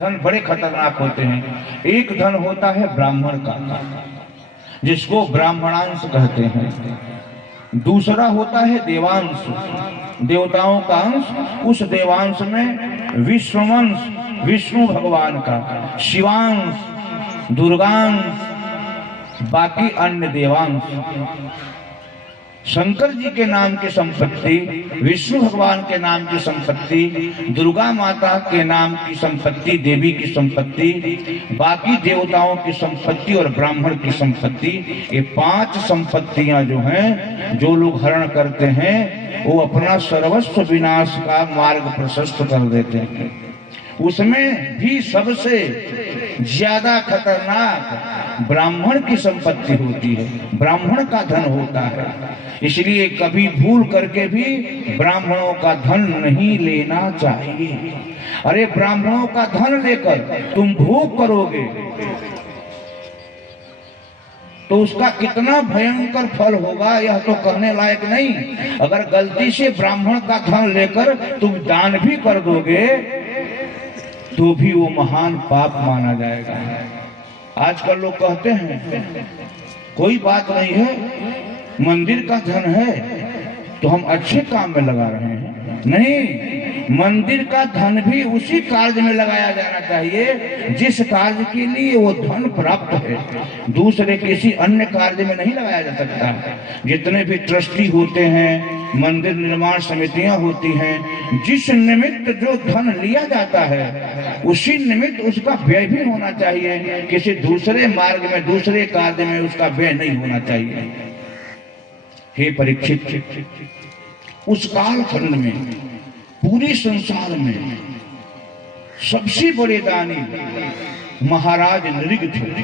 धन बड़े खतरनाक होते हैं। एक धन होता है ब्राह्मण का, जिसको ब्राह्मणांश कहते हैं। दूसरा होता है देवांश, देवताओं का अंश। उस देवांश में विश्ववंश, विष्णु भगवान का, शिवांश, दुर्गांश, बाकी अन्य देवांश। शंकर जी के नाम की संपत्ति, विष्णु भगवान के नाम की संपत्ति, दुर्गा माता के नाम की संपत्ति, देवी की संपत्ति, बाकी देवताओं की संपत्ति और ब्राह्मण की संपत्ति, ये 5 संपत्तियां जो हैं, जो लोग हरण करते हैं वो अपना सर्वस्व विनाश का मार्ग प्रशस्त कर देते हैं। उसमें भी सबसे ज्यादा खतरनाक ब्राह्मण की संपत्ति होती है, ब्राह्मण का धन होता है। इसलिए कभी भूल करके भी ब्राह्मणों का धन नहीं लेना चाहिए। अरे ब्राह्मणों का धन लेकर तुम भोग करोगे तो उसका कितना भयंकर फल होगा, यह तो कहने लायक नहीं। अगर गलती से ब्राह्मण का धन लेकर तुम दान भी कर दोगे तो भी वो महान पाप माना जाएगा। आजकल लोग कहते हैं कोई बात नहीं है, मंदिर का धन है तो हम अच्छे काम में लगा रहे हैं। नहीं, मंदिर का धन भी उसी कार्य में लगाया जाना चाहिए जिस कार्य के लिए वो धन प्राप्त है। दूसरे किसी अन्य कार्य में नहीं लगाया जा सकता। जितने भी ट्रस्टी होते हैं, मंदिर निर्माण समितियां होती हैं, जिस निमित्त जो धन लिया जाता है उसी निमित्त उसका व्यय भी होना चाहिए। किसी दूसरे मार्ग में, दूसरे कार्य में उसका व्यय नहीं होना चाहिए। हे परीक्षित, उस कालखंड में पूरे संसार में सबसे बड़े दानी महाराज नृग थे।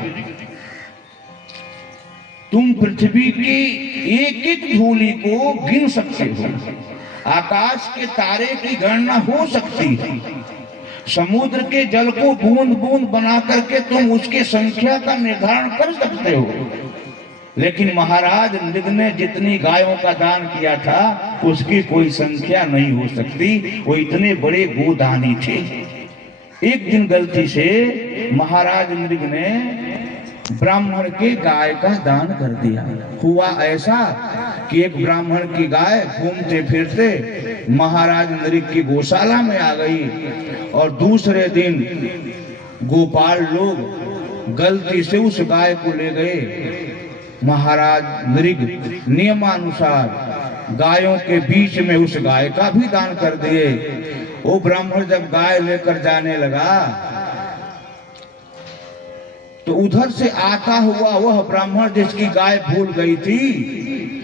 तुम पृथ्वी की एक एक धूलि को गिन सकते हो, आकाश के तारे की गणना हो सकती है, समुद्र के जल को बूंद बूंद बना करके तुम उसके संख्या का निर्धारण कर सकते हो। लेकिन महाराज नृग ने जितनी गायों का दान किया था उसकी कोई संख्या नहीं हो सकती। वो इतने बड़े गोदानी थे। एक दिन गलती से महाराज नृग ने ब्राह्मण के गाय का दान कर दिया। हुआ ऐसा कि एक ब्राह्मण की गाय घूमते फिरते महाराज नृग की गौशाला में आ गई और दूसरे दिन गोपाल लोग गलती से उस गाय को ले गए। महाराज नृग नियमानुसार गायों के बीच में उस गाय का भी दान कर दिए। वो ब्राह्मण जब गाय लेकर जाने लगा तो उधर से आता हुआ वह ब्राह्मण जिसकी गाय भूल गई थी,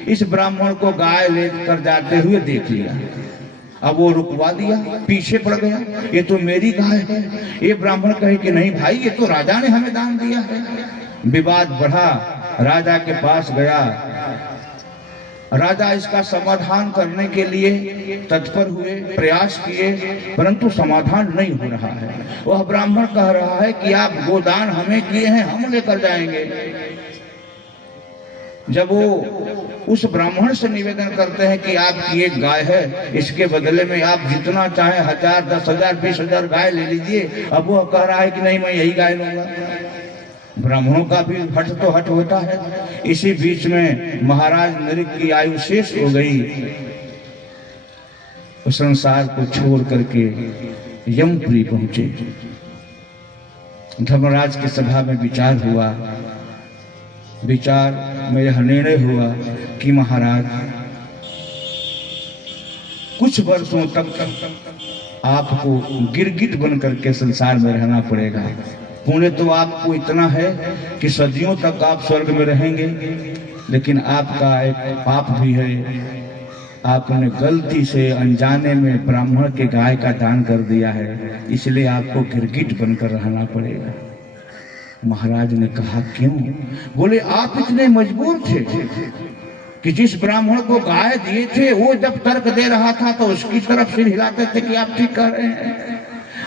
इस ब्राह्मण को गाय लेकर जाते हुए देख लिया। अब वो रुकवा दिया, पीछे पड़ गया। ये तो मेरी गाय है। ये ब्राह्मण कहे कि नहीं भाई, ये तो राजा ने हमें दान दिया है। विवाद बढ़ा, राजा के पास गया। राजा इसका समाधान करने के लिए तत्पर हुए, प्रयास किए, परंतु समाधान नहीं हो रहा है। वह ब्राह्मण कह रहा है कि आप गोदान हमें किए हैं, हम लेकर जाएंगे। जब वो उस ब्राह्मण से निवेदन करते हैं कि आपकी एक गाय है, इसके बदले में आप जितना चाहे 1000, 10,000, 20,000 गाय ले लीजिए, अब वो कह रहा है कि नहीं, मैं यही गाय लूंगा। ब्राह्मणों का भी हट तो हट होता है। इसी बीच में महाराज नृग की आयु शेष हो गई। उस संसार को छोड़ करके यमपुरी पहुंचे। धर्मराज की सभा में विचार हुआ। विचार में यह निर्णय हुआ कि महाराज कुछ वर्षों तक आपको गिरगिट बन करके संसार में रहना पड़ेगा। पुण्य तो आपको इतना है कि सदियों तक आप स्वर्ग में रहेंगे, लेकिन आपका एक पाप भी है। आपने गलती से अनजाने में ब्राह्मण के गाय का दान कर दिया है, इसलिए आपको गिरगिट बनकर रहना पड़ेगा। महाराज ने कहा क्यों? बोले आप इतने मजबूर थे कि जिस ब्राह्मण को गाय दिए थे वो जब तर्क दे रहा था तो उसकी तरफ सिर हिलाते थे कि आप ठीक कह रहे हैं,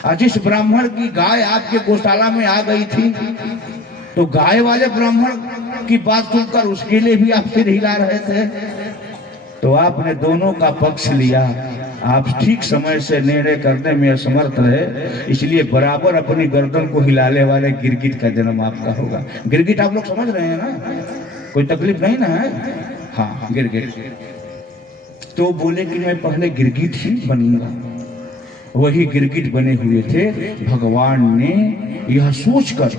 और जिस ब्राह्मण की गाय आपके गौशाला में आ गई थी तो गाय वाले ब्राह्मण की बात सुनकर उसके लिए भी आप सिर हिला रहे थे। तो आपने दोनों का पक्ष लिया आप ठीक समय से निर्णय करने में असमर्थ रहे, इसलिए बराबर अपनी गर्दन को हिलाने वाले गिरगिट का जन्म आपका होगा। गिरगिट आप लोग समझ रहे हैं ना, कोई तकलीफ नहीं ना है? हाँ, गिरगिट। तो बोले कि मैं पहले गिरगिट ही बनूंगा। वही गिरगिट बने हुए थे। भगवान ने यह सोचकर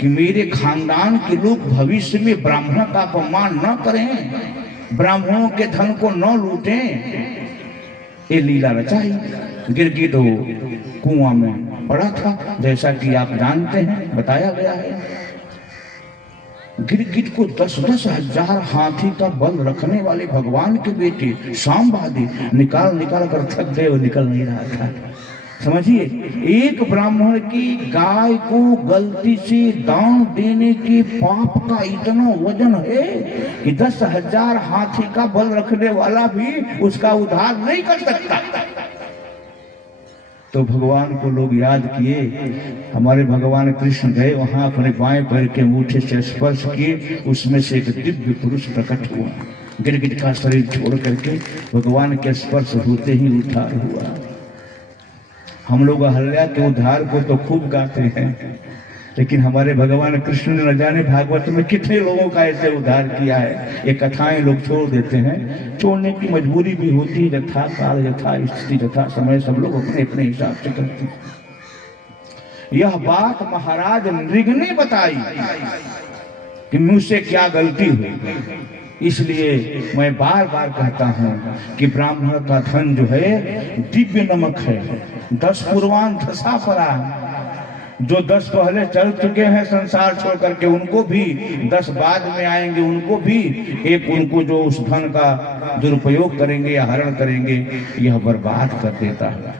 कि मेरे खानदान के लोग भविष्य में ब्राह्मणों का अपमान न करें, ब्राह्मणों के धन को न लूटें, ये लीला रचाई। गिरगिट कुआं में पड़ा था, जैसा कि आप जानते हैं, बताया गया है। गिरगिट को 10-10 हजार हाथी का बल रखने वाले भगवान के बेटे सांबादी निकाल कर थक गए और निकल नहीं रहा था। समझिए, एक ब्राह्मण की गाय को गलती से दान देने के पाप का इतना वजन है कि 10,000 हाथी का बल रखने वाला भी उसका उद्धार नहीं कर सकता। तो भगवान को लोग याद किए। हमारे भगवान कृष्ण गए वहां, अपने बाएं पैर के अंगूठे से स्पर्श किए, उसमें से एक दिव्य पुरुष प्रकट हुआ। गिरगिट का शरीर छोड़ करके भगवान के स्पर्श होते ही उद्धार हुआ। हम लोग अहल्या के उद्धार को तो खूब गाते हैं, लेकिन हमारे भगवान कृष्ण ने न जाने भागवत में कितने लोगों का ऐसे उद्धार किया है। ये कथाएं लोग छोड़ देते हैं, छोड़ने की मजबूरी भी होती है। यथा काल, यथा स्थिति, यथा समय, सब लोग अपने अपने हिसाब से करते हैं। यह बात महाराज नृग ने बताई कि मुझसे क्या गलती हुई, इसलिए मैं बार बार कहता हूं कि ब्राह्मण का धन जो है दिव्य नमक है। 10 पूर्वान दशा परा, जो 10 पहले चल चुके हैं संसार छोड़ करके, उनको भी 10 बाद में आएंगे, उनको भी एक, उनको जो उस धन का दुरुपयोग करेंगे या हरण करेंगे, यह बर्बाद कर देता है।